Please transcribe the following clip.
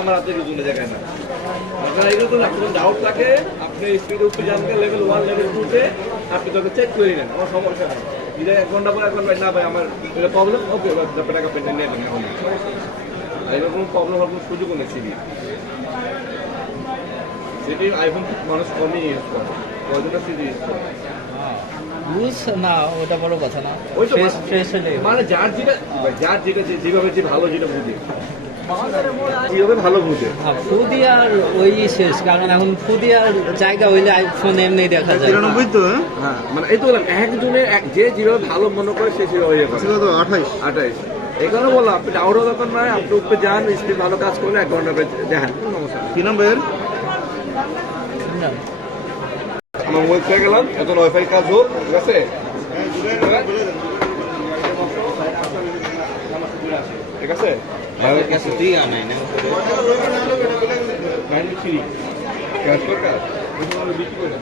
আমার হাতে কোনো জায়গায় না আপনার এগুলো তো আপনার ডাউট থাকে আপনি স্পিড উঠতে যান লেভেল 1 লেভেল 2 তে আপনি তোকে চেক করে নেন আমার সমস্যা নেই যদি 1 ঘন্টা পরে এখন ভাই না ভাই আমার এটা প্রবলেম ওকে টাকা পেতে নেবেন এখন এরকম কোনো প্রবলেম হওয়ার কোনো সুযোগও নেই সিবি সেটি আইফোন মানুষ কমই ইউজ করে কয়জনটা সিবি ইউজ করে লুজ না ওটা বড় কথা না ওই তো ফ্রেশ হলে মানে যার যেটা যেভাবে যে ভালো যেটা বুঝে যেভাবে ভালো বুঝে ফুদি আর ওই শেষ কারণ এখন ফুদি আর জায়গা হইলে আইফোন এমনি দেখা যায় 93 তো হ্যাঁ মানে এই তো বললাম একজনের যে যেভাবে ভালো মনে করে সে সেভাবে ইয়ে করে ছিল তো 28 এই কারণে বললাম আপনি ডাউটও দরকার নয় আপনি উপরে যান স্পিড ভালো কাজ করলে 1 ঘন্টা দেখেন কোনো সমস্যা নেই কি নাম্বার আমার মোবাইল পেয়ে গেলাম এখন ওয়াইফাই কাজ হোক ঠিক আছে ঠিক আছে कैसे दिया मैंने 93 ক্যাশ করে কাজ বিক্রি করে